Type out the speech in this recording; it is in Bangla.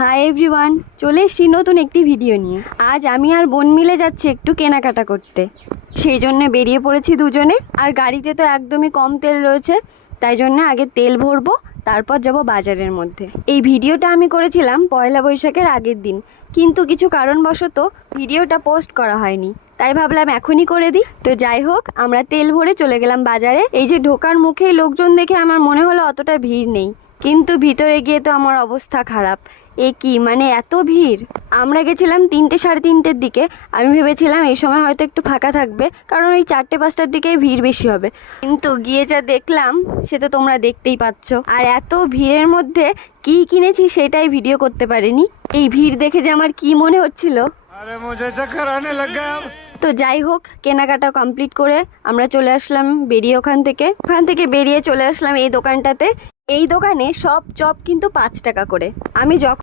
হাই এভরিওয়ান, চলে এসেছি নতুন একটি ভিডিও নিয়ে। আজ আমি আর বোন মিলে যাচ্ছি একটু কেনাকাটা করতে, সেই জন্য বেরিয়ে পড়েছি দুজনে। আর গাড়িতে তো একদমই কম তেল রয়েছে, তাই জন্য আগে তেল ভরবো, তারপর যাব বাজারের মধ্যে। এই ভিডিওটা আমি করেছিলাম পয়লা বৈশাখের আগের দিন, কিন্তু কিছু কারণবশত ভিডিওটা পোস্ট করা হয়নি, তাই ভাবলাম এখনই করে দিই। তো যাই হোক, আমরা তেল ভরে চলে গেলাম বাজারে। এই যে ঢোকার মুখেই লোকজন দেখে আমার মনে হলো অতটা ভিড় নেই, কিন্তু ভিতরে গিয়ে তো আমার অবস্থা খারাপ। এ কি মানে এত ভিড়! আমরা গেছিলাম 3টে সাড়ে 3টের দিকে। আমি ভেবেছিলাম এই সময় হয়তো একটু ফাঁকা থাকবে, কারণ ওই 4টে 5টার দিকে ভিড় বেশি হবে। কিন্তু গিয়ে যা দেখলাম সে তো তোমরা দেখতেই পাচ্ছ। আর এত ভিড়ের মধ্যে কি কিনেছি সেটাই ভিডিও করতে পারিনি। এই ভিড় দেখে যে আমার কি মনে হচ্ছিল। अरे मुझे चक्कर आने लग गया अब। তো যাই হোক, কেনাকাটা কমপ্লিট করে আমরা চলে আসলাম বেরিয়ে। ওখান থেকে বেরিয়ে চলে আসলাম এই দোকানটাতে। এই দোকানে সব চপ কিন্তু 5 টাকা করে। আমি যখন